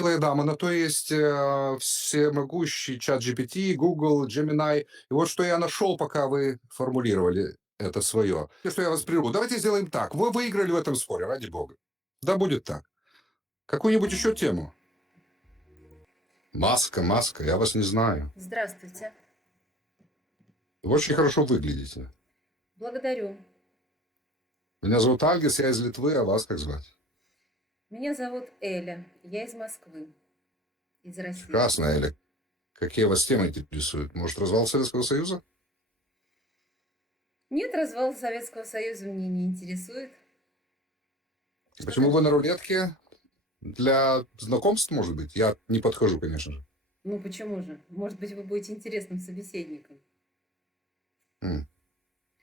Милая дама, на то есть всемогущий чат GPT, Google, Gemini. И вот что я нашел, пока вы формулировали это свое. И что я вас прерву. Давайте сделаем так. Вы выиграли в этом споре, ради бога. Да будет так. Какую-нибудь еще тему? Маска, я вас не знаю. Здравствуйте. Вы очень хорошо выглядите. Благодарю. Меня зовут Альгис, я из Литвы, а вас как звать? Меня зовут Эля. Я из Москвы, из России. Прекрасно, Эля. Какие вас темы интересуют? Может, развал Советского Союза? Нет, развал Советского Союза меня не интересует. Почему вы на рулетке? Для знакомств, может быть? Я не подхожу, конечно же. Ну почему же? Может быть, вы будете интересным собеседником. М,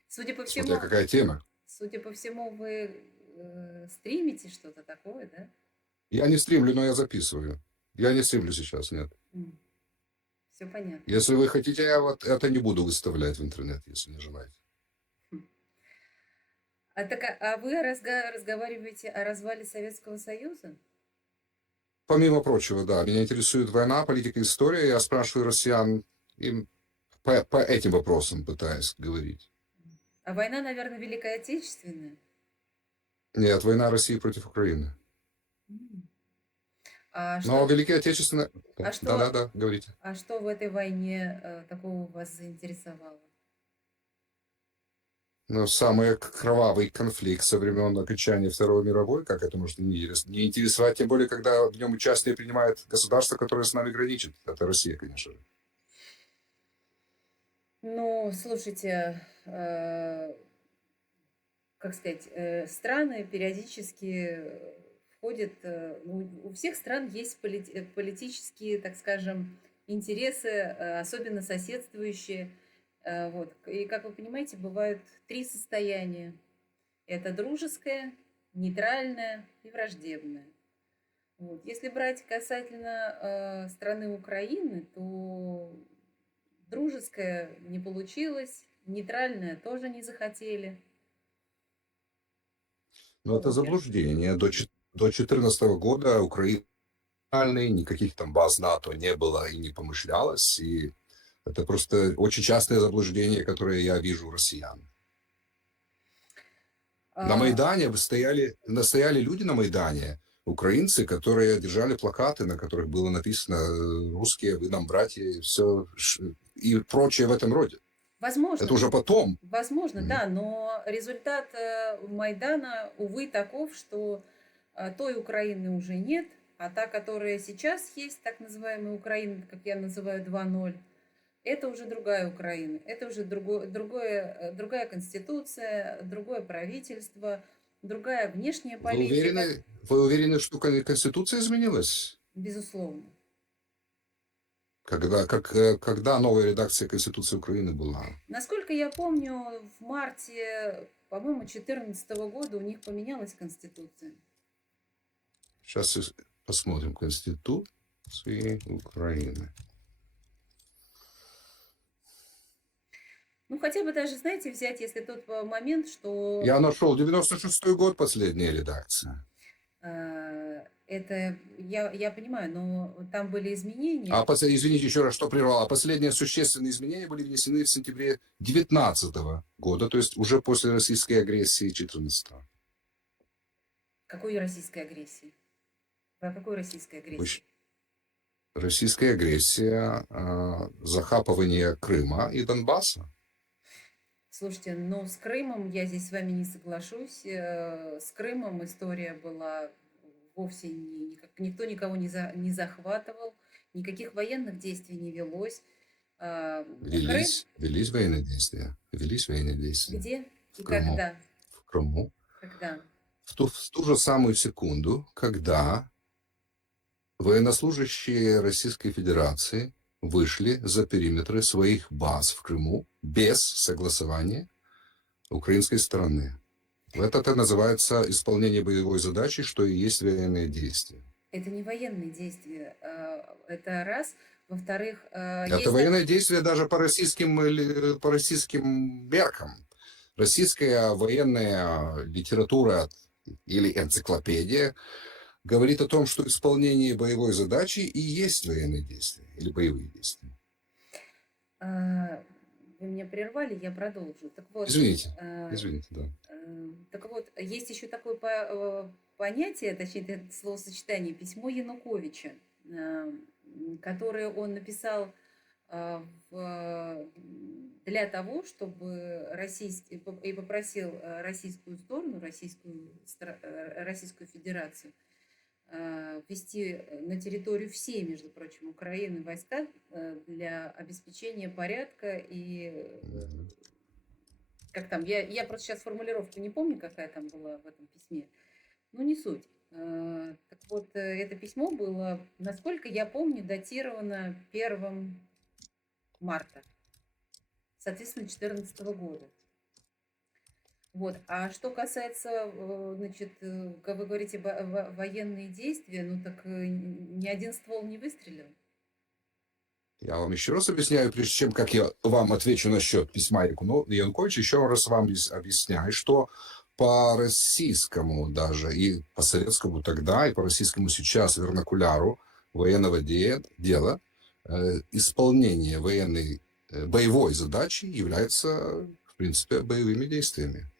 Судя по Смотря всему, какая тема. вы стримите что-то такое, да? Я не стримлю, но я записываю. Я не стримлю сейчас, нет. Все понятно. Если вы хотите, я вот это не буду выставлять в интернет, если не желаете. А вы разговариваете о развале Советского Союза? Помимо прочего, да, меня интересует война, политика, история. Я спрашиваю россиян, им по этим вопросам пытаюсь говорить. А война, наверное, Великая Отечественная? Нет, война России против Украины. А Но что, Великая Отечественная... а что, Да-да-да, говорите. а что в этой войне такого вас заинтересовало? Но самый кровавый конфликт со времен окончания Второй мировой, как это может не интересовать, тем более, когда в нем участие принимает государство, которое с нами граничит. Это Россия, конечно же. Ну, слушайте, как сказать, страны периодически входят, у всех стран есть политические, так скажем, интересы, особенно соседствующие. Вот. И, как вы понимаете, бывают три состояния. Это дружеское, нейтральное и враждебное. Вот. Если брать касательно страны Украины, то дружеское не получилось, нейтральное тоже не захотели. Но это Вот. заблуждение. До 2014 года Украины никаких там баз НАТО не было и не помышлялось. И это просто очень частое заблуждение, которое я вижу у россиян. На А, Майдане настояли люди на Майдане, украинцы, которые держали плакаты, на которых было написано «Русские, вы нам братья», и все, и прочее в этом роде. Это Возможно, уже потом. возможно, Мгм. да, но результат Майдана, увы, таков, что той Украины уже нет, а та, которая сейчас есть, так называемая Украина, как я называю 2.0, это уже другая Украина, это уже другая конституция, другое правительство, другая внешняя политика, Вы уверены, что Конституция изменилась? безусловно. Когда новая редакция Конституции Украины была? Насколько я помню, в марте, по-моему, 2014 года у них поменялась конституция. Сейчас посмотрим Конституции Украины. Ну, хотя бы даже, знаете, взять, если тот момент, что Я нашел 96-й год, последняя редакция. это, я понимаю, но там были изменения. Извините еще раз, что прервал. А последние существенные изменения были внесены в сентябре 2019 года, то есть уже после российской агрессии 2014. Какой российской агрессии? О какой российской агрессии? Российская агрессия, захапывание Крыма и Донбасса. Слушайте, ну с Крымом я здесь с вами не соглашусь. С Крымом история была вовсе никто никого не захватывал, никаких военных действий не велось. Крым Велись военные действия. Велись военные действия. где В и Крыму. когда? В Крыму. Когда? В ту же самую секунду, когда военнослужащие Российской Федерации вышли за периметры своих баз в Крыму без согласования украинской стороны. Это называется исполнение боевой задачи, что и есть военные действия. Это не военные действия. Это раз. Во-вторых, Это военное действие даже по российским меркам. Российская военная литература или энциклопедия говорит о том, что исполнение боевой задачи и есть военные действия или боевые действия. А, Вы меня прервали, я продолжу. Так вот, Извините, э, извините, да. так вот, есть еще такое понятие, точнее, это словосочетание «письмо Януковича», которое он написал а, для того, чтобы и попросил российскую сторону, Российскую Федерацию ввести на территорию всей, между прочим, Украины войска для обеспечения порядка и Мгм. как там, я просто сейчас формулировку не помню, какая там была в этом письме, но не суть. Так вот, это письмо было, насколько я помню, датировано 1 марта, соответственно, 2014 года. Вот. А что касается, значит, как вы говорите, военные действия, ну так ни один ствол не выстрелил. Я вам еще раз объясняю, прежде чем как я вам отвечу насчет письма Януковича, еще раз вам объясняю, что по российскому даже, и по советскому тогда, и по российскому сейчас вернокуляру военного дела исполнение боевой задачи является, в принципе, боевыми действиями.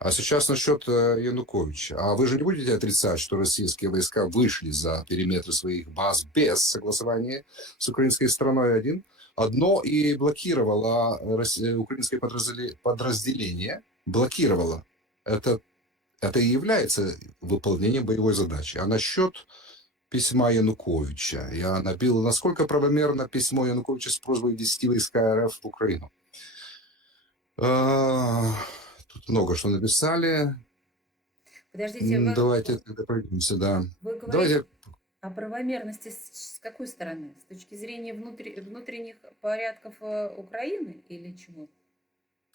А сейчас насчет Януковича. А вы же не будете отрицать, что российские войска вышли за периметры своих баз без согласования с украинской стороной одно и блокировало украинское подразделение, блокировало. Это, это и является выполнением боевой задачи. А насчет письма Януковича, я набил, насколько правомерно письмо Януковича с просьбой ввести войска РФ в Украину. А, Тут много что написали. Подождите, Давайте тогда пройдемся, да. вы говорите Давайте, о правомерности с какой стороны? С точки зрения внутренних порядков Украины или чего?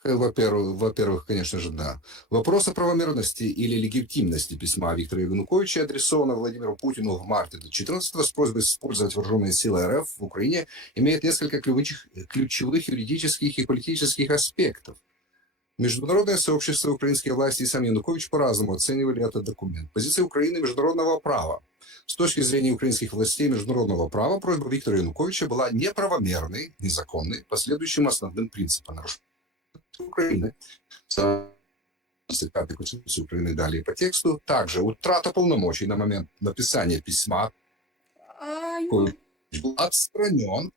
во-первых, конечно же, да. Вопрос о правомерности или легитимности письма Виктора Януковича, адресованного Владимиру Путину в марте 2014 с просьбой использовать вооруженные силы РФ в Украине, имеет несколько ключевых юридических и политических аспектов. Международное сообщество, украинские власти и сам Янукович по-разному оценивали этот документ. Позиция Украины международного права. С точки зрения украинских властей международного права, просьба Виктора Януковича была неправомерной, незаконной, последующим основным принципом нарушения Украины. Пятой Конституции Украины далее по тексту. Также утрата полномочий на момент написания письма. А, Янукович был отстранен.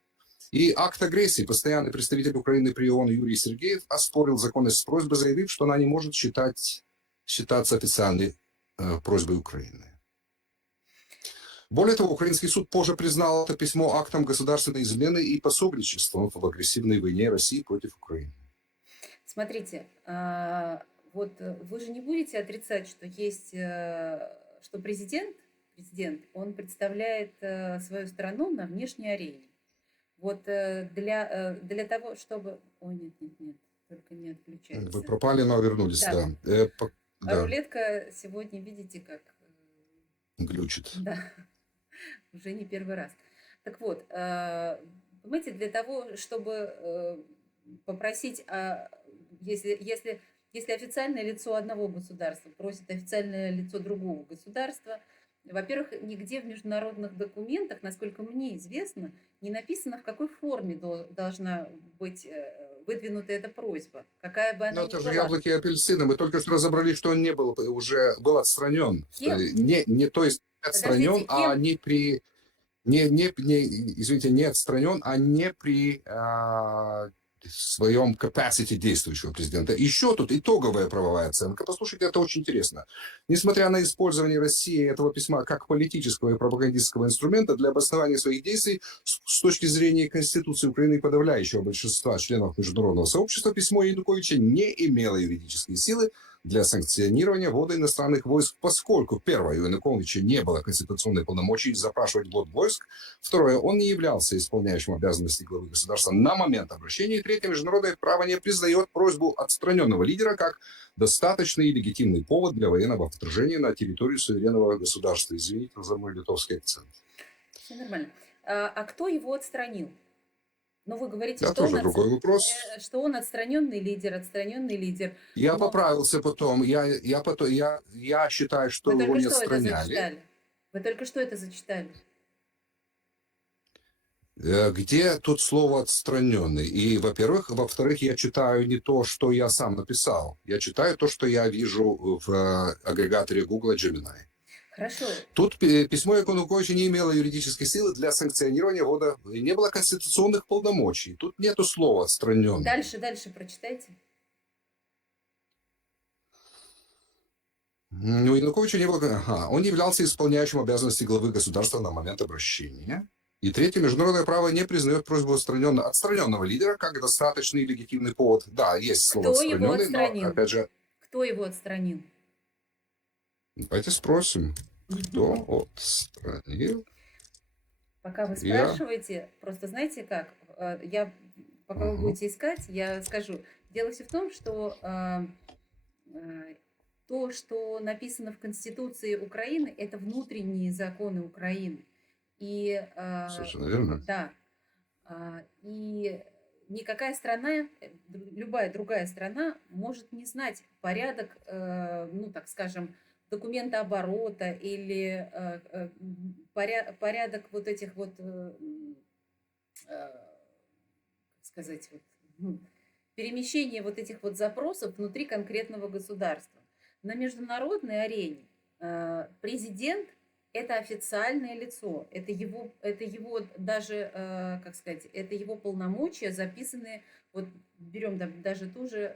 И акт агрессии постоянный представитель Украины при ООН Юрий Сергеев оспорил законность просьбы, заявив, что она не может считаться официальной просьбой Украины. Более того, украинский суд позже признал это письмо актом государственной измены и пособничеством в агрессивной войне России против Украины. Смотрите, вот вы же не будете отрицать, что есть, что президент, он представляет свою страну на внешней арене. Вот для того, чтобы... Ой, нет, только не Вы отключается. пропали, но вернулись, Да. да. Да, Рулетка сегодня, видите, как... глючит. Да, уже не первый раз. Так вот, понимаете, для того, чтобы попросить, если официальное лицо одного государства просит официальное лицо другого государства, во-первых, нигде в международных документах, насколько мне известно, не написано, в какой форме должна быть выдвинута эта просьба, какая бы она Но ни это же была. яблоки и апельсины. Мы только что разобрались, что он не был, уже был отстранен. Кем? То есть отстранен, Подождите, кем? а не при... извините, не отстранен, а не при своем capacity действующего президента. Еще тут итоговая правовая оценка. Послушайте, это очень интересно. Несмотря на использование России этого письма как политического и пропагандистского инструмента для обоснования своих действий, с точки зрения Конституции Украины и подавляющего большинства членов международного сообщества, письмо Януковича не имело юридической силы для санкционирования ввода иностранных войск, поскольку, первое, у Януковича не было конституционной полномочий запрашивать ввод войск, второе, он не являлся исполняющим обязанности главы государства на момент обращения, и третье, международное право не признает просьбу отстраненного лидера как достаточный и легитимный повод для военного вторжения на территорию суверенного государства. Извините за мой литовский акцент. Все нормально. А кто его отстранил? Но вы говорите, Да, тоже другой вопрос. что он отстраненный лидер. Я Но поправился потом. Я считаю, что вы его только не что это отстраняли. зачитали. Вы только что это зачитали. Где тут слово «отстраненный»? И, во-первых. Во-вторых, я читаю не то, что я сам написал. Я читаю то, что я вижу в агрегаторе Google Gemini. Хорошо. Тут письмо Януковича не имело юридической силы для санкционирования ввода, и не было конституционных полномочий. Тут нету слова «отстраненный». Дальше прочитайте. У Януковича не было... Ага. Он не являлся исполняющим обязанности главы государства на момент обращения. И третье, международное право не признает просьбу отстраненного лидера как достаточный и легитимный повод. Да, есть слово Кто его «отстраненный», но, отстранил? опять же, Кто его отстранил? давайте спросим, кто отстранил. Пока вы Я... спрашиваете, просто знаете как, пока вы будете искать, я скажу. Дело все в том, что то, что написано в Конституции Украины, это внутренние законы Украины. И Совершенно верно. да, и никакая страна, любая другая страна может не знать порядок, ну так скажем, документа оборота или порядок вот этих вот, как сказать, вот, перемещения вот этих вот запросов внутри конкретного государства. На международной арене президент – это официальное лицо, это его даже, как сказать, это его полномочия, записанные, вот берем даже ту же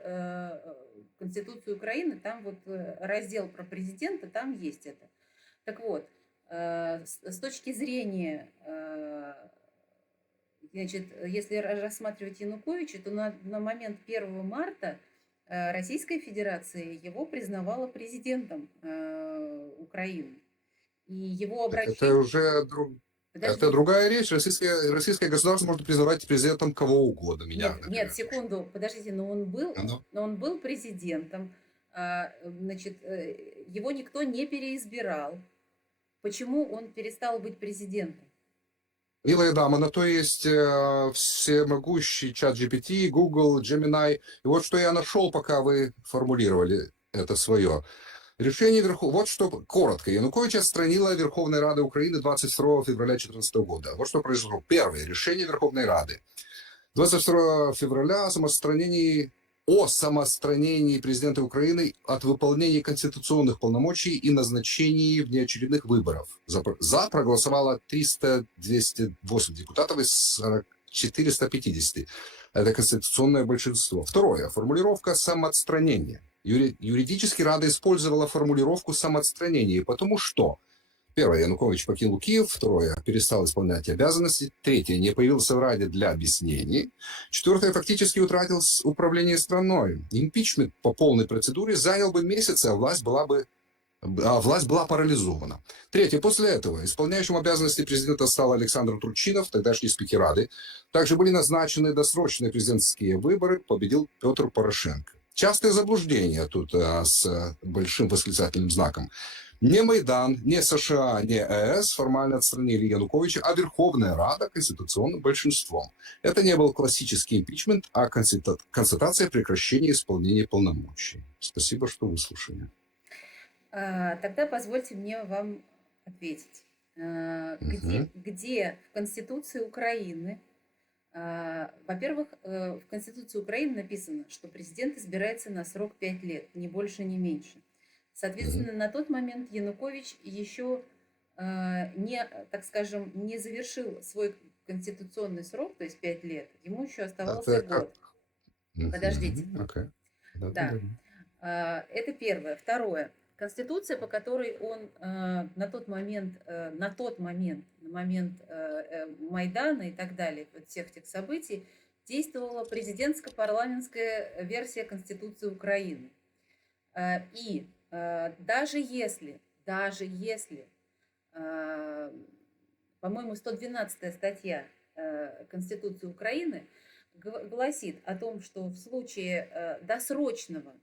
Конституцию Украины, там вот раздел про президента, там есть это. Так вот, с точки зрения, значит, если рассматривать Януковича, то на момент 1 марта Российская Федерация его признавала президентом Украины. И его обращение... Это уже это другая речь. Российское государство может признавать президентом кого угодно. Меня, нет, секунду, подождите, но он был президентом, значит, его никто не переизбирал. Почему он перестал быть президентом? Милая дама, на то есть всемогущий чат GPT, Google, Gemini. И вот что я нашел, пока вы формулировали это свое. Решение Вот что коротко. Янукович отстранила Верховной Рады Украины 22 февраля 2014 года. Вот что произошло. Первое. Решение Верховной Рады. 22 февраля о самоотстранении президента Украины от выполнения конституционных полномочий и назначении внеочередных выборов. За проголосовало 208 депутатов из 450. Это конституционное большинство. Второе. Формулировка самоотстранения. Юридически Рада использовала формулировку самоотстранения, потому что: первое, Янукович покинул Киев. Второе, перестал исполнять обязанности. Третье, не появился в Раде для объяснений. Четвертое, фактически утратил управление страной. Импичмент по полной процедуре занял бы месяцы, а власть была парализована. Третье, после этого исполняющим обязанности президента стал Александр Турчинов, тогдашний спикер Рады. Также были назначены досрочные президентские выборы, победил Петр Порошенко. Частое заблуждение тут с большим восклицательным знаком. Не Майдан, не США, не ЕС формально отстранили Януковича, а Верховная Рада конституционным большинством. Это не был классический импичмент, а констатация прекращения исполнения полномочий. Спасибо, что выслушали. Тогда позвольте мне вам ответить. Где в Конституции Украины, во-первых, в Конституции Украины написано, что президент избирается на срок 5 лет, ни больше, ни меньше. Соответственно, на тот момент Янукович еще так скажем, не завершил свой конституционный срок, то есть 5 лет. Ему еще оставался год. Подождите. Да. Это первое. Второе. Конституция, по которой он на момент Майдана и так далее, вот всех этих событий, действовала президентско-парламентская версия Конституции Украины. И даже если, по-моему, 112 статья Конституции Украины гласит о том, что в случае досрочного,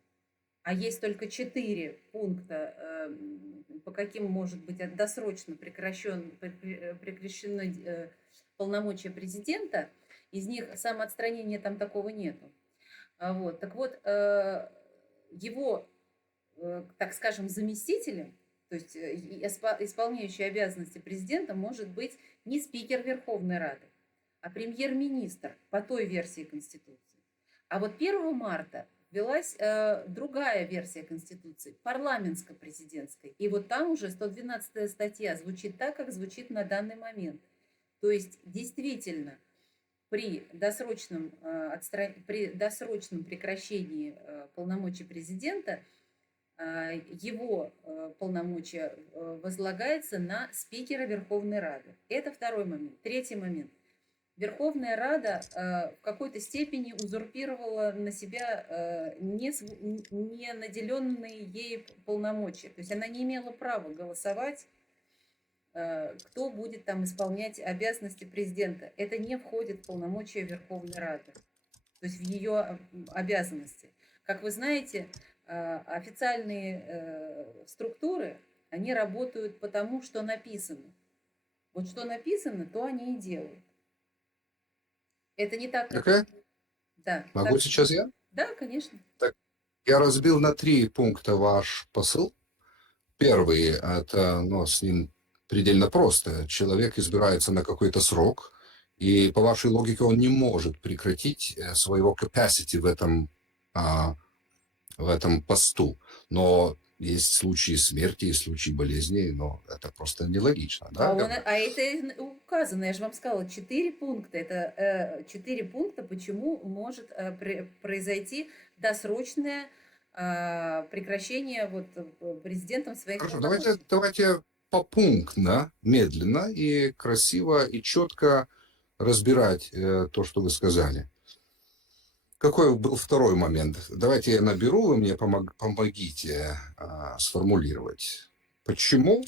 а есть только 4 пункта, по каким может быть досрочно прекращены полномочия президента, из них самоотстранения там такого нету. Вот. Так вот, его, так скажем, заместителем То есть исполняющий обязанности президента может быть не спикер Верховной Рады, а премьер-министр по той версии Конституции. А вот 1 марта ввелась другая версия Конституции, парламентско-президентская. И вот там уже 112 статья звучит так, как звучит на данный момент. То есть действительно при досрочном прекращении полномочий президента его полномочия возлагается на спикера Верховной Рады. Это второй момент. Третий момент. Верховная Рада в какой-то степени узурпировала на себя не наделенные ей полномочия. То есть она не имела права голосовать, кто будет там исполнять обязанности президента. Это не входит в полномочия Верховной Рады, то есть в ее обязанности. Как вы знаете, официальные структуры, они работают по тому, что написано. Вот что написано, то они и делают. Это не так, как... Окей? Да. Могу Так... сейчас я? Да, конечно. Так, я разбил на 3 пункта ваш посыл. Первый, это, ну, с ним предельно просто. Человек избирается на какой-то срок, и по вашей логике он не может прекратить своего capacity в этом посту. Но есть случаи смерти, есть случаи болезней, но это просто нелогично. Да? Это указано, я же вам сказала, 4 пункта. Это 4 пункта, почему может произойти досрочное прекращение президентом своих полномочий. Хорошо, давайте попунктно, медленно и красиво и четко разбирать то, что вы сказали. Какой был второй момент? Давайте я наберу, вы мне помогите сформулировать. Почему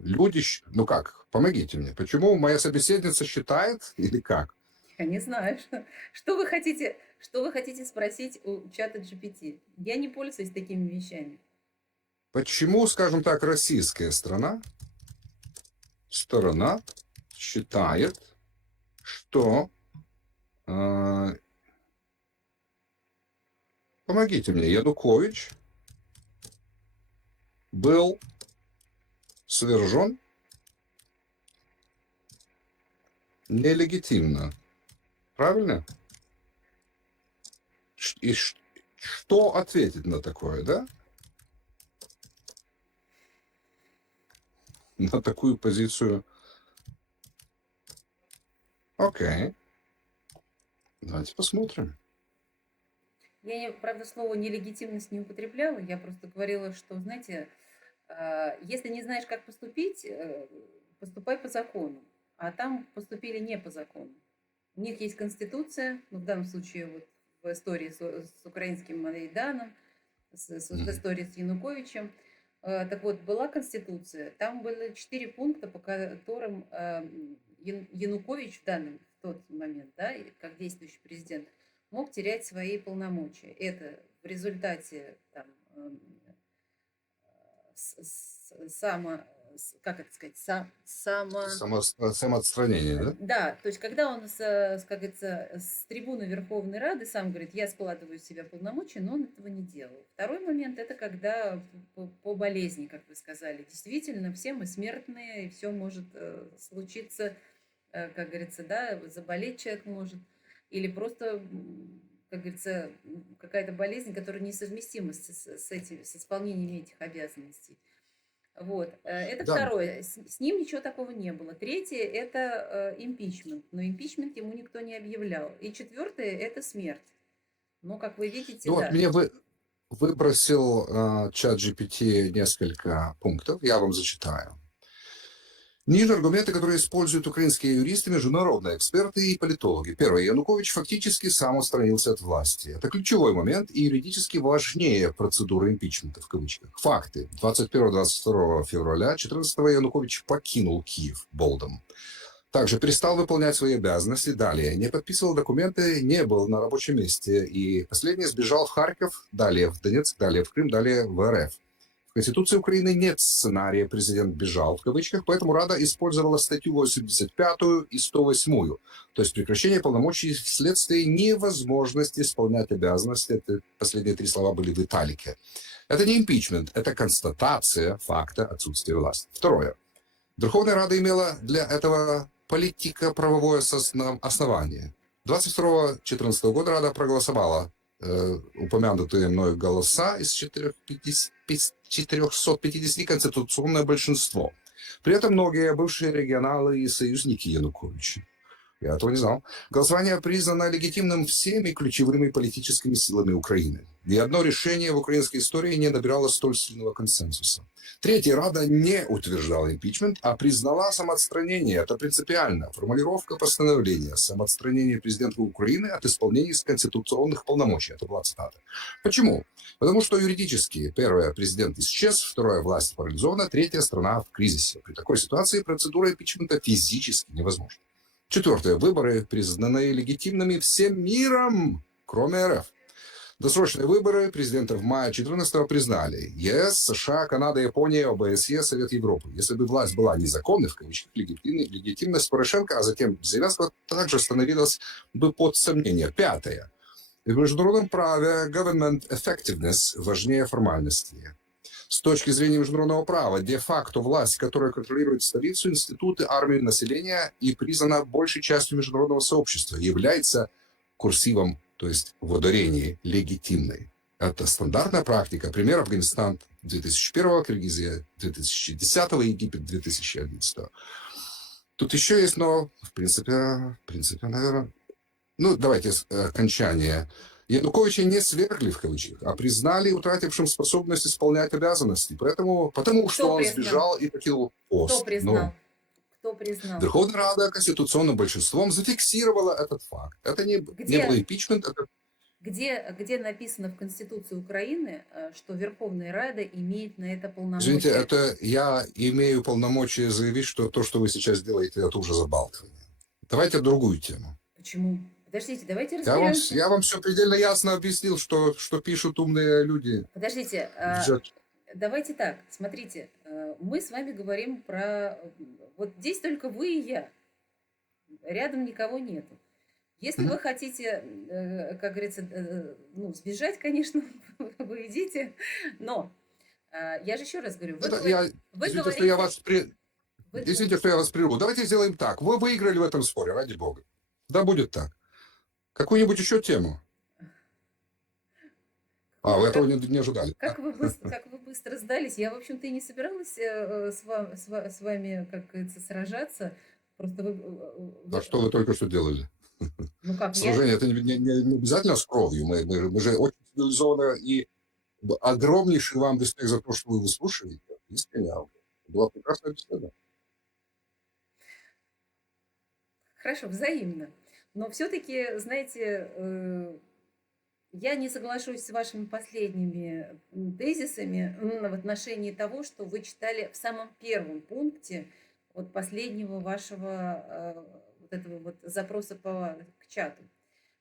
люди... Ну как, помогите мне. Почему моя собеседница считает или как? Я не знаю, что вы хотите спросить у чата GPT. Я не пользуюсь такими вещами. Почему, скажем так, российская сторона считает, что... помогите мне, Янукович был свержен нелегитимно. Правильно? И что ответить на такое, да? На такую позицию. Окей. Давайте посмотрим. Я, правда, слово нелегитимность не употребляла. Я просто говорила, что, знаете, если не знаешь, как поступить, поступай по закону. А там поступили не по закону. У них есть конституция, ну, в данном случае вот в истории с украинским Майданом, в истории с Януковичем. Так вот, была конституция, там было 4 пункта, по которым Янукович в тот момент, да, как действующий президент, мог терять свои полномочия. Это в результате там, самоотстранение, да? Да, то есть когда он, как говорится, с трибуны Верховной Рады сам говорит, я складываю из себя полномочия, но он этого не делал. Второй момент, это когда по болезни, как вы сказали, действительно, все мы смертные, и все может случиться, как говорится, да, заболеть человек может, или просто, как говорится, какая-то болезнь, которая несовместима с исполнением этих обязанностей. Вот, это Да. второе. С ним ничего такого не было. Третье – это импичмент. Но импичмент ему никто не объявлял. И четвертое – это смерть. Ну, как вы видите, Ну, да. вот мне выбросил чат GPT несколько пунктов. Я вам зачитаю. Ниже аргументы, которые используют украинские юристы, международные эксперты и политологи. Первое. Янукович фактически сам отстранился от власти. Это ключевой момент и юридически важнее процедуры импичмента, в кавычках. Факты. 21-22 февраля 2014 Янукович покинул Киев болдом. Также перестал выполнять свои обязанности. Далее. Не подписывал документы, не был на рабочем месте. И последний сбежал в Харьков, далее в Донецк, далее в Крым, далее в РФ. В В Конституции Украины нет сценария «президент бежал» в кавычках, поэтому Рада использовала статью 85 и 108, то есть прекращение полномочий вследствие невозможности исполнять обязанности. Это последние три слова были в италике. Это не импичмент, это констатация факта отсутствия власти. Второе. Верховная Рада имела для этого политико-правовое основание. 22-14 года Рада проголосовала упомянутые мной голоса из 450 конституционное большинство. При этом многие бывшие регионалы и союзники Януковича. Я этого не знал. Голосование признано легитимным всеми ключевыми политическими силами Украины. Ни одно решение в украинской истории не набирало столь сильного консенсуса. Третья Рада не утверждала импичмент, а признала самоотстранение. Это принципиально. Формулировка постановления «Самоотстранение президента Украины от исполнения конституционных полномочий». Это была цитата. Почему? Потому что юридически, первое, президент исчез, второе, власть парализована, третья, страна в кризисе. При такой ситуации процедура импичмента физически невозможна. Четвертое. Выборы признаны легитимными всем миром, кроме РФ. Досрочные выборы президента в мае 2014 признали ЕС, США, Канада, Япония, ОБСЕ, Совет Европы. Если бы власть была незаконной, в кавычках, легитимность Порошенко, а затем Зеленского также становилась бы под сомнение. Пятое. В международном праве government effectiveness важнее формальности. С точки зрения международного права, де-факто власть, которая контролирует столицу, институты, армию, население и признана большей частью международного сообщества, является курсивом, то есть в ударении, легитимной. Это стандартная практика. Пример: Афганистан 2001, Киргизия 2010, Египет 2011. Тут еще есть, но в принципе, наверное... Ну, давайте окончание. Януковича не свергли, в кавычках, а признали утратившим способность исполнять обязанности. Потому что он сбежал и покинул пост. Кто признал? Кто признал? Верховная Рада конституционным большинством зафиксировала этот факт. Это не был импичмент. Это... Где написано в Конституции Украины, что Верховная Рада имеет на это полномочия? Извините, это я имею полномочия заявить, что то, что вы сейчас делаете, это уже забалтывание. Давайте другую тему. Почему? Подождите, давайте разберемся. Я вам все предельно ясно объяснил, что пишут умные люди. Подождите, давайте так, смотрите, мы с вами говорим про... Вот здесь только вы и я, рядом никого нету. Если вы хотите, как говорится, сбежать, конечно, вы идите, но я же еще раз говорю, Извините, что я вас прерву. Давайте сделаем так. Вы выиграли в этом споре, ради бога. Да, будет так. Какую-нибудь еще тему? Вы этого не ожидали. Как вы быстро сдались? Я, в общем-то, и не собиралась с вами, как говорится, сражаться. Просто А что вы только что делали? Ну как? Сражение это не обязательно с кровью. Мы же очень цивилизованно, и огромнейший вам респект за то, что вы выслушиваете. Искренне. Была прекрасная беседа. Хорошо, взаимно. Но все-таки, знаете, я не соглашусь с вашими последними тезисами в отношении того, что вы читали в самом первом пункте от последнего вашего вот этого вот запроса к чату.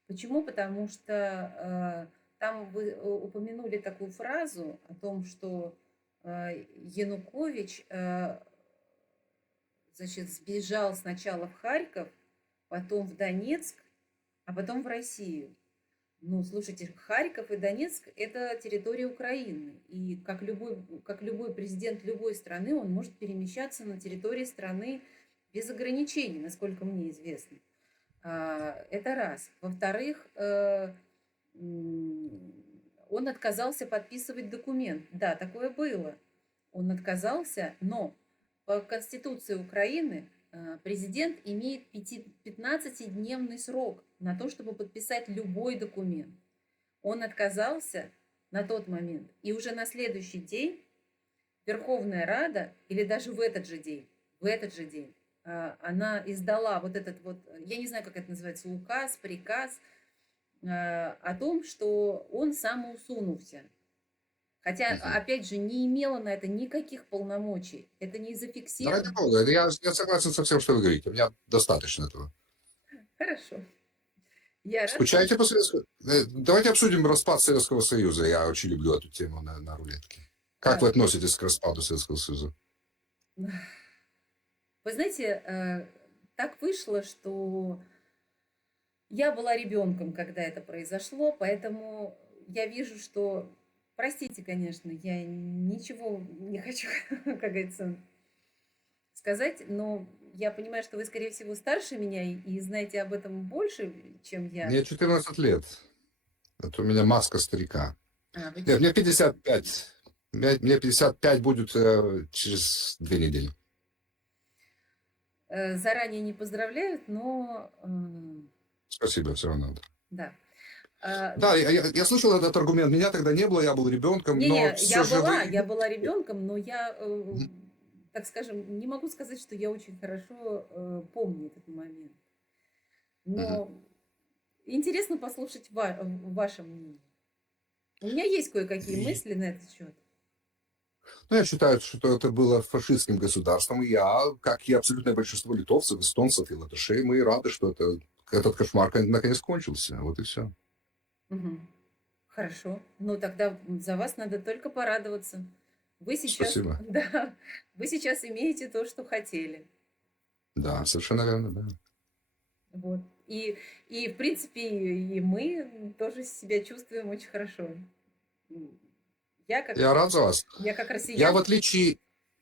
Почему? Потому что там вы упомянули такую фразу о том, что Янукович, значит, сбежал сначала в Харьков, потом в Донецк, а потом в Россию. Ну, слушайте, Харьков и Донецк – это территория Украины. И как любой президент любой страны, он может перемещаться на территории страны без ограничений, насколько мне известно. Это раз. Во-вторых, он отказался подписывать документ. Да, такое было. Он отказался, но по Конституции Украины президент имеет 15-дневный срок на то, чтобы подписать любой документ. Он отказался на тот момент, и уже на следующий день Верховная Рада, или даже в этот же день, она издала вот этот вот, я не знаю, как это называется, указ, приказ о том, что он самоусунулся. Хотя, опять же, не имела на это никаких полномочий. Это не зафиксировано. Я согласен со всем, что вы говорите. У меня достаточно этого. Хорошо. Скучаете по Советскому? Давайте обсудим распад Советского Союза. Я очень люблю эту тему на рулетке. Как вы относитесь к распаду Советского Союза? Вы знаете, так вышло, что я была ребенком, когда это произошло, поэтому я вижу, что, простите, конечно, я ничего не хочу, как говорится, сказать, но я понимаю, что вы, скорее всего, старше меня и знаете об этом больше, чем я. Мне 14 лет. Это у меня маска старика. Вы Нет, мне 55. Мне 55 будет через 2 недели. заранее не поздравляют, но Спасибо, все равно. да. Да, я слышал этот аргумент. Меня тогда не было, я был ребенком, но Не-не, все же вы... я была ребенком, но я, Мгм, так скажем, не могу сказать, что я очень хорошо помню этот момент. мгм. Но интересно послушать ваше мнение. У меня есть кое-какие И- мысли на этот счет. Ну, я считаю, что это было фашистским государством. И я, как и абсолютное большинство литовцев, эстонцев и латышей, мы рады, что этот кошмар наконец кончился. Вот и все. Мгм. Хорошо. Ну тогда за вас надо только порадоваться. Вы сейчас, Спасибо. да, вы сейчас имеете то, что хотели. Да, совершенно верно, да. Вот. И в принципе, и мы тоже себя чувствуем очень хорошо. М, Я как, Я рад за вас. я как Я в россиянка. отличие,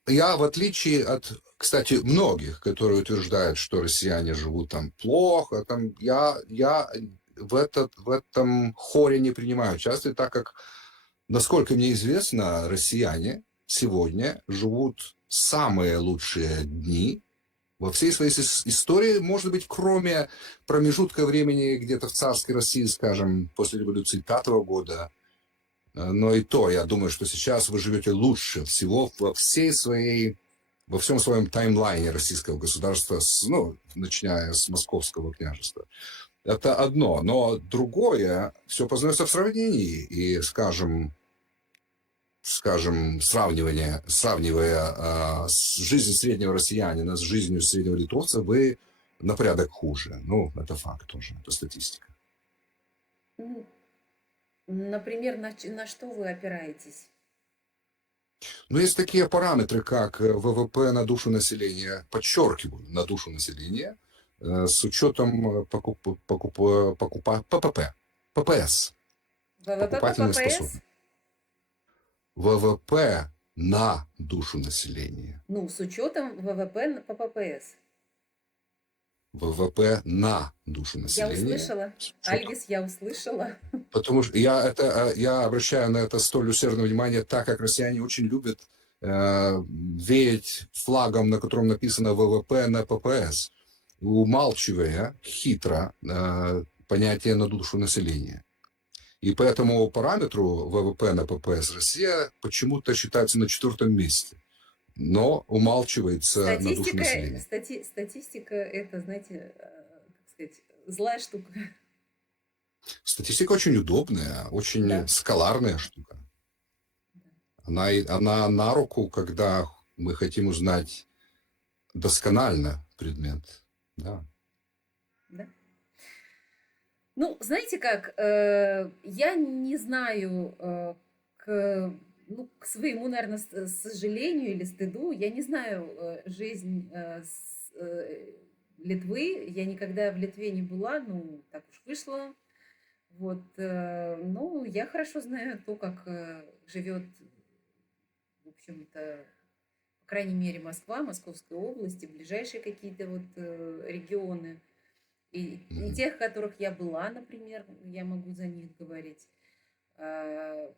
я в отличие от, кстати, многих, которые утверждают, что россияне живут там плохо, там, я в этом хоре не принимаю участие, так как, насколько мне известно, россияне сегодня живут самые лучшие дни во всей своей истории, может быть, кроме промежутка времени где-то в царской России, скажем, после революции 5-го года, но и то, я думаю, что сейчас вы живете лучше всего во всем своем таймлайне российского государства, ну, начиная с Московского княжества. Это одно. Но другое, все познается в сравнении. И, сравнивая жизнь среднего россиянина с жизнью среднего литовца, вы на порядок хуже. Ну, это факт тоже, это статистика. М, Например, на что вы опираетесь? Но есть такие параметры, как ВВП на душу населения, подчеркиваю, на душу населения, с учетом ППП, ППС, ВВП по покупательной ППС? способности. ВВП на душу населения. Ну, с учетом ВВП по ППС. ВВП на душу Я населения услышала. с учетом. Альгис, я услышала. Потому что я обращаю на это столь усердное внимание, так как россияне очень любят веять флагом, на котором написано ВВП на ППС, умалчивая хитро понятие на душу населения. И по этому параметру ВВП на ППС Россия почему-то считается на 4-м месте, но умалчивается на душу Статистика, населения. статистика это, знаете, как сказать, злая штука. Статистика очень удобная, очень Да. скаларная штука. Она на руку, когда мы хотим узнать досконально предмет. Да. Да. Ну, знаете как, я не знаю, к своему, наверное, сожалению или стыду, я не знаю жизнь Литвы. Я никогда в Литве не была, ну, так уж вышло. Вот, ну, я хорошо знаю то, как живет, в общем-то, по крайней мере, Москва, Московская область и ближайшие какие-то вот регионы. И Мгм. тех, в которых я была, например, я могу за них говорить. А,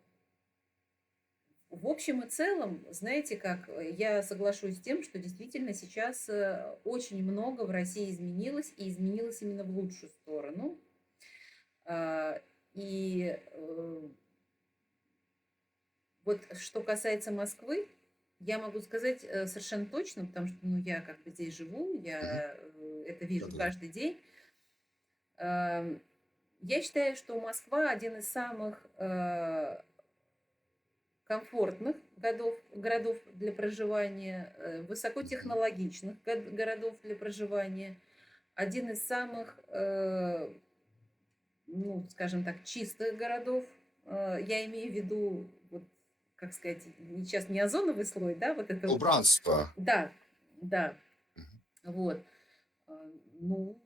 В общем и целом, знаете как, я соглашусь с тем, что действительно сейчас очень много в России изменилось, и изменилось именно в лучшую сторону. А, И вот что касается Москвы, я могу сказать совершенно точно, потому что ну, я как бы здесь живу, Мгм. я это вижу Да-да-да. каждый день. Ам, Я считаю, что Москва один из самых комфортных городов для проживания, Мгм. высокотехнологичных городов для проживания, один из самых, ну, скажем так, чистых городов. Я имею в виду вот, как сказать, сейчас не озоновый слой, да, вот это вот. Убранство. Да, да, Мгм. вот. Ну,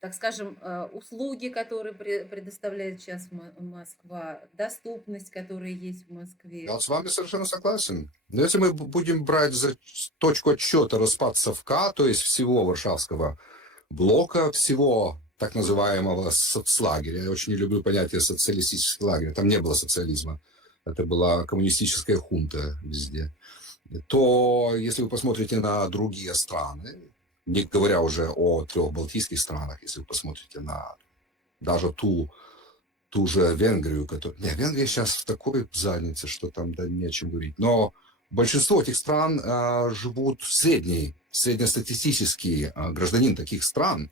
так скажем, услуги, которые предоставляет сейчас Москва, доступность, которая есть в Москве. Я вот с вами совершенно согласен. Но если мы будем брать за точку отсчета распад Совка, то есть всего Варшавского блока, всего так называемого соцлагеря, я очень не люблю понятие социалистический лагерь, там не было социализма, это была коммунистическая хунта везде, то если вы посмотрите на другие страны, не говоря уже о 3 балтийских странах, если вы посмотрите на даже ту же Венгрию, которая... Не, Венгрия сейчас в такой заднице, что там да не о чем говорить. Но большинство этих стран живут среднестатистический гражданин таких стран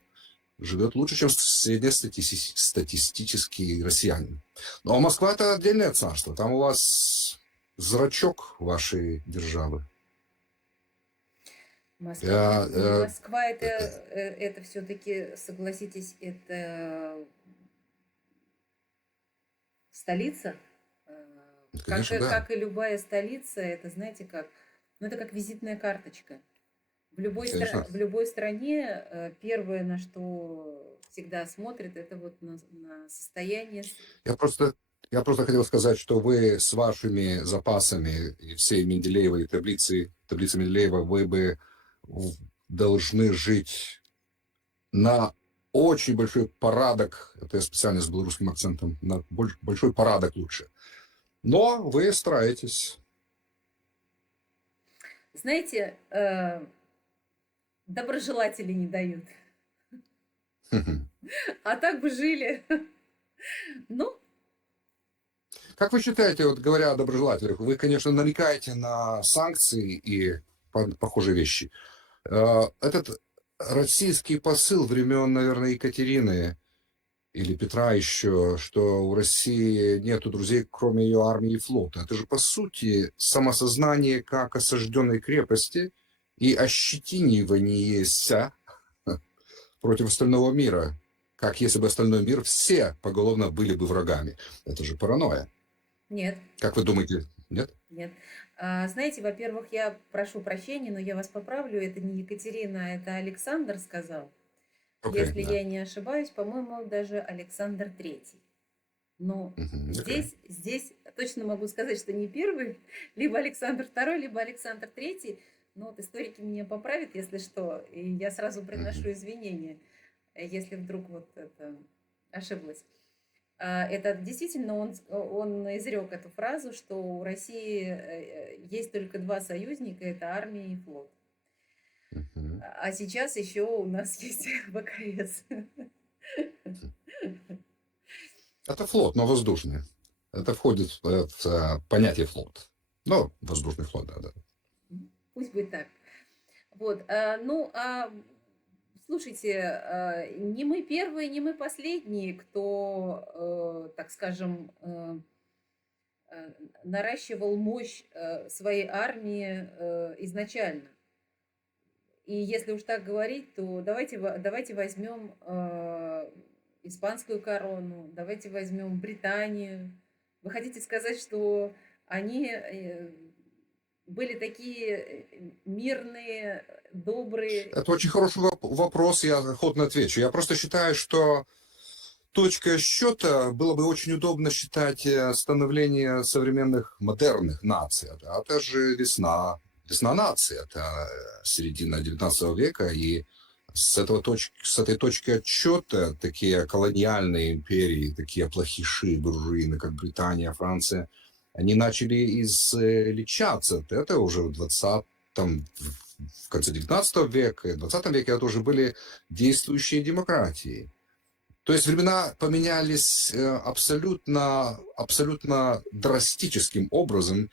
живет лучше, чем среднестатистический россиянин. Но Москва — это отдельное царство. Там у вас зрачок вашей державы. Я, Москва это все-таки, согласитесь, это столица. конечно, да. Как и любая столица, это, знаете, как, ну, это как визитная карточка. В Конечно. любой стране первое, на что всегда смотрят, это вот на состояние. Я просто хотел сказать, что вы с вашими запасами и всей Менделеевой таблицы Менделеева, вы бы должны жить на очень большой порядок, это я специально с белорусским акцентом, на большой порядок лучше. Но вы стараетесь. Знаете, доброжелатели не дают. А так бы жили. Ну, как вы считаете, вот говоря о доброжелателях, вы, конечно, намекаете на санкции и похожие вещи. Этот российский посыл времен, наверное, Екатерины или Петра еще, что у России нету друзей, кроме ее армии и флота. Это же, по сути, самосознание как осажденной крепости и ощетинивание против остального мира, как если бы остальной мир все поголовно были бы врагами. Это же паранойя. нет. Как вы думаете, нет? Нет. Знаете, во-первых, я прошу прощения, но я вас поправлю. Это не Екатерина, это Александр сказал. Окей, Если да. я не ошибаюсь, по-моему, даже Александр Третий. Но Окей. здесь точно могу сказать, что не первый, либо Александр Второй, либо Александр Третий. Но вот историки меня поправят, если что, и я сразу приношу извинения, если вдруг вот это ошиблась. Это действительно он изрек эту фразу, что у России есть только два союзника, это армия и флот. Мгм. А сейчас еще у нас есть ВКС. Это флот, но воздушный. Это входит в понятие флот. Ну, воздушный флот, да. Пусть будет так. Вот, слушайте, не мы первые, не мы последние, кто, так скажем, наращивал мощь своей армии изначально. И если уж так говорить, то давайте возьмем испанскую корону, давайте возьмем Британию. Вы хотите сказать, что они были такие мирные, добрые? Это очень хороший вопрос, я охотно отвечу. Я просто считаю, что точкой счета было бы очень удобно считать становление современных модерных наций. Да? Это же весна нации, это середина XIX века, и с этой точки отсчета такие колониальные империи, такие плохиши, буржуины, как Британия, Франция, они начали излечаться. Это уже в конце XIX века и XX веке это уже были действующие демократии. То есть времена поменялись абсолютно драстическим образом.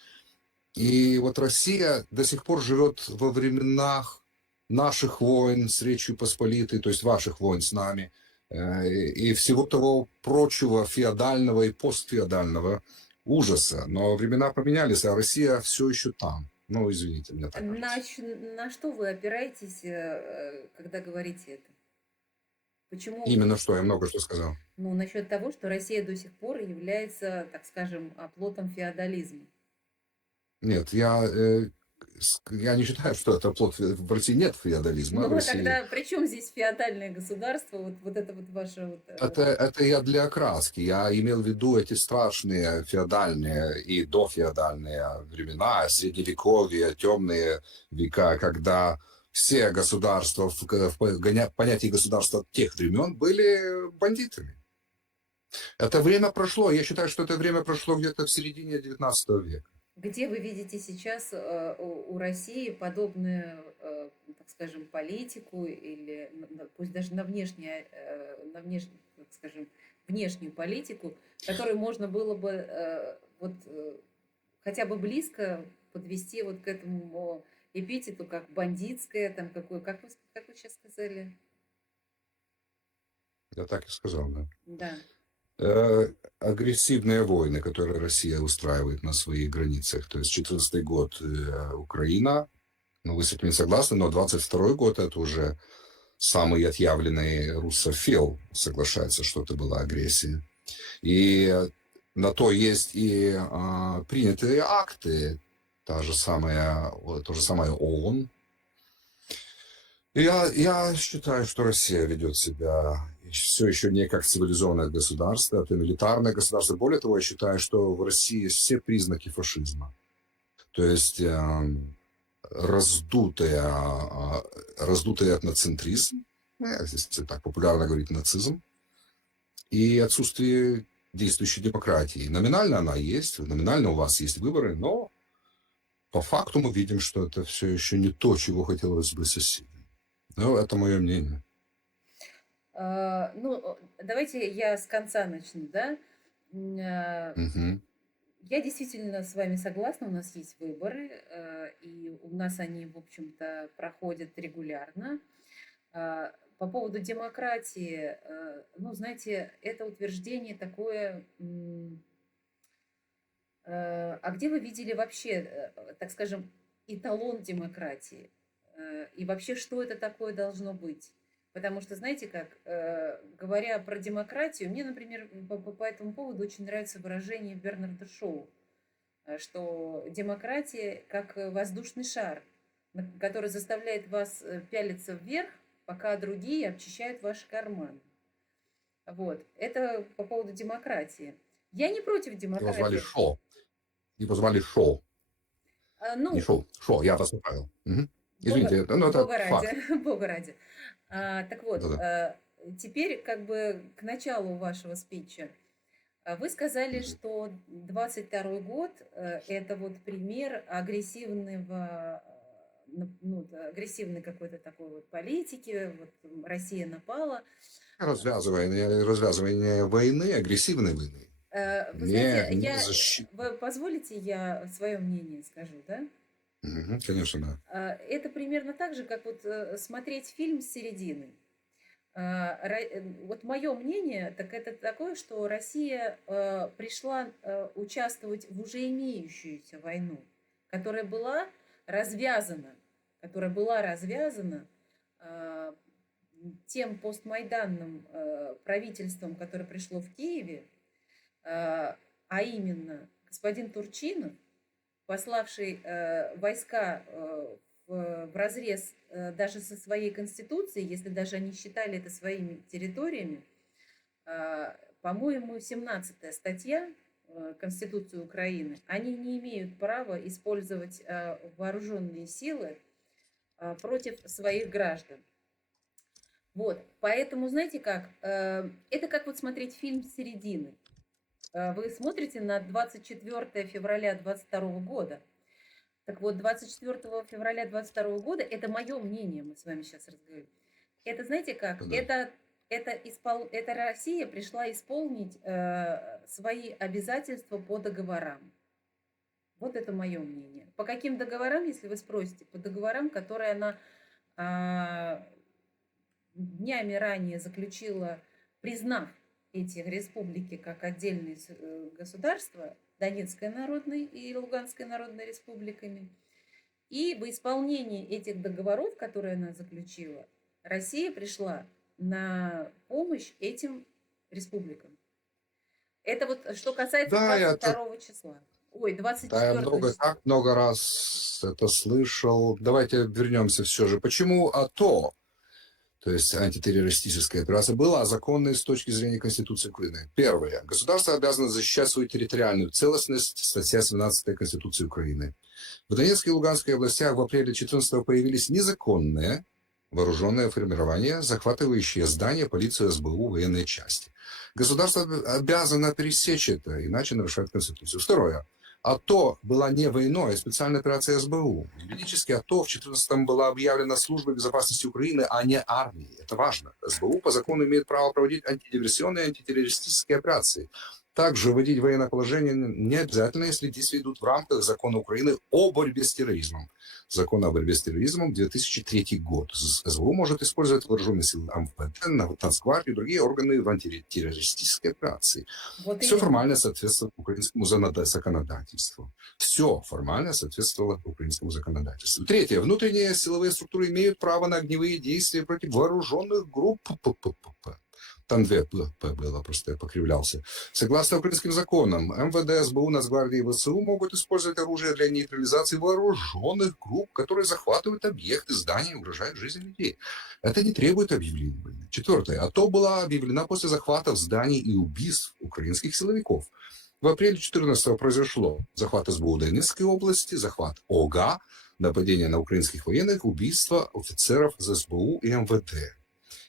И вот Россия до сих пор живет во временах наших войн с Речью Посполитой, то есть ваших войн с нами, и всего того прочего феодального и постфеодального ужаса. Но времена поменялись, а Россия все еще там. Ну, извините, мне так кажется. На что вы опираетесь, когда говорите это? Почему? Именно что, я много что сказал. Ну, насчет того, что Россия до сих пор является, так скажем, оплотом феодализма. Нет, я не считаю, что это плод. В России нет феодализма, в Ну, а России. тогда при чем здесь феодальное государство? Вот это вот ваше вот... Это я для окраски. Я имел в виду эти страшные феодальные и дофеодальные времена, средневековье, темные века, когда все государства в понятии государства тех времен были бандитами. Это время прошло. Я считаю, что это время прошло где-то в середине XIX века. Где вы видите сейчас у России подобную, так скажем, политику или пусть даже на внешнюю, так скажем, внешнюю политику, которую можно было бы хотя бы близко подвести вот к этому эпитету, как бандитская, там какой, как вы сейчас сказали? Я так и сказал, да. Да. Агрессивные войны, которые Россия устраивает на своих границах. То есть 14 год Украина, ну, вы с этим не согласны, но 22 год это уже самый отъявленный русофил соглашается, что это была агрессия. И на то есть и принятые акты, то же самое ООН. Я считаю, что Россия ведет себя все еще не как цивилизованное государство, это милитарное государство. Более того, я считаю, что в России есть все признаки фашизма. То есть раздутый этноцентризм, здесь так популярно говорить нацизм, и отсутствие действующей демократии. Номинально она есть, номинально у вас есть выборы, но по факту мы видим, что это все еще не то, чего хотелось бы соседям. Ну, это мое мнение. Ну, давайте я с конца начну, да? Мгм. Я действительно с вами согласна, у нас есть выборы, и у нас они, в общем-то, проходят регулярно. По поводу демократии, ну, знаете, это утверждение такое, а где вы видели вообще, так скажем, эталон демократии? И вообще, что это такое должно быть? Потому что, знаете как, говоря про демократию, мне, например, по этому поводу очень нравится выражение Бернарда Шоу, что демократия как воздушный шар, который заставляет вас пялиться вверх, пока другие обчищают ваши карманы. Вот. Это по поводу демократии. Я не против Его звали демократии. Шо. Его звали Шо. Не Ну, Шоу. Шо, я вас поправил. Мгм. Бога, Извините, ну это Бога ради, факт. Бога ради. Так вот, Да-да. теперь как бы к началу вашего спича. Вы сказали, Мгм. что 22 год это вот пример агрессивного, агрессивной какой-то такой вот политики, вот Россия напала. Развязывание войны, агрессивной войны. Вы Не, знаете, не защиты. вы позволите, я свое мнение скажу, да? Мгм. Конечно, да. Это примерно так же, как вот смотреть фильм с середины. Вот мое мнение, так это такое, что Россия пришла участвовать в уже имеющуюся войну, которая была развязана, которая была развязана э, тем постмайданным правительством, которое пришло в Киеве, а именно господин Турчинов, пославший войска в разрез даже со своей конституцией, если даже они считали это своими территориями, по-моему, 17-я статья Конституции Украины, они не имеют права использовать вооруженные силы против своих граждан. Вот, поэтому, знаете как, это как вот смотреть фильм с середины. Вы смотрите на 24 февраля 22 года. Так вот, 24 февраля 22 года, это мое мнение, мы с вами сейчас разговариваем. Это, знаете как, Да. это Россия пришла исполнить свои обязательства по договорам. Вот это мое мнение. По каким договорам, если вы спросите? По договорам, которые она днями ранее заключила, признав эти республики как отдельные государства, Донецкой Народной и Луганской Народной республиками. И в исполнении этих договоров, которые она заключила, Россия пришла на помощь этим республикам. Это вот что касается Да, я, 22 числа. Ой, да, я 24 много, числа. так много раз это слышал. Давайте вернемся все же. Почему АТО, то есть антитеррористическая операция, была законной с точки зрения Конституции Украины? Первое. Государство обязано защищать свою территориальную целостность, статья 17 Конституции Украины. В Донецкой и Луганской областях в апреле 2014 появились незаконные вооруженные формирования, захватывающие здания, полицию, СБУ, военные части. Государство обязано пересечь это, иначе нарушает Конституцию. Второе. АТО была не войной, а специальная операция СБУ. Юридически АТО в 2014 была объявлена Службой безопасности Украины, а не армией. Это важно. СБУ по закону имеет право проводить антидиверсионные и антитеррористические операции. Также вводить военное положение не обязательно, если действия идут в рамках закона Украины о борьбе с терроризмом. Закон о борьбе с терроризмом 2003 год. СБУ может использовать вооруженные силы МВД, Нацгвардию и другие органы в антитеррористической операции. Вот Все именно. формально соответствовало украинскому законодательству. Все формально соответствовало украинскому законодательству. Третье. Внутренние силовые структуры имеют право на огневые действия против вооруженных групп. Там две П было, просто я покривлялся. Согласно украинским законам, МВД, СБУ, Нацгвардия и ВСУ могут использовать оружие для нейтрализации вооруженных групп, которые захватывают объекты, здания и угрожают жизни людей. Это не требует объявления войны. Четвертое. АТО была объявлена после захватов зданий и убийств украинских силовиков. В апреле 2014 произошло захват СБУ Донецкой области, захват ОГА, нападение на украинских военных, убийство офицеров из СБУ и МВД.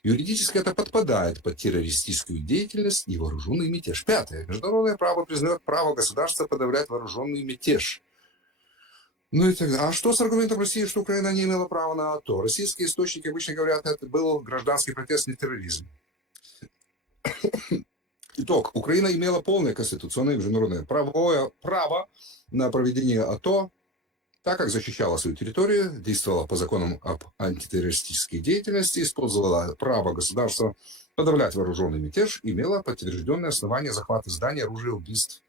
Юридически это подпадает под террористическую деятельность и вооруженный мятеж. Пятое. Международное право признает право государства подавлять вооруженный мятеж. Ну и так далее. А что с аргументом России, что Украина не имела права на АТО? Российские источники обычно говорят, это был гражданский протест, не терроризм. Итог. Украина имела полное конституционное и международное право на проведение АТО, так как защищала свою территорию, действовала по законам об антитеррористической деятельности, использовала право государства подавлять вооруженный мятеж, имела подтвержденное основание захвата зданий, оружия, убийств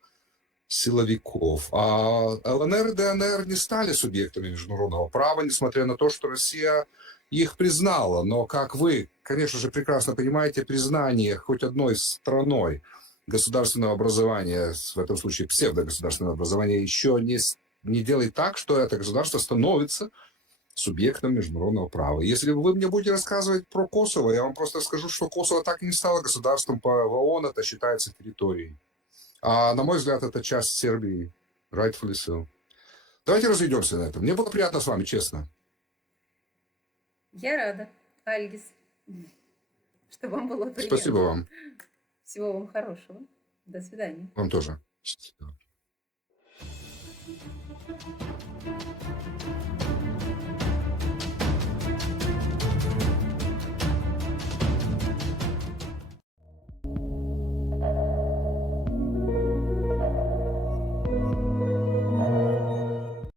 силовиков. А ЛНР и ДНР не стали субъектами международного права, несмотря на то, что Россия их признала. Но, как вы, конечно же, прекрасно понимаете, признание хоть одной страной государственного образования, в этом случае псевдогосударственного образования, еще не делает так, что это государство становится субъектом международного права. Если вы мне будете рассказывать про Косово, я вам просто скажу, что Косово так и не стало государством по ООН, это считается территорией. А на мой взгляд, это часть Сербии. Rightfully so. Давайте разведемся на этом. Мне было приятно с вами, честно. Я рада, Альгис, что вам было приятно. Спасибо вам. Всего вам хорошего. До свидания. Вам тоже.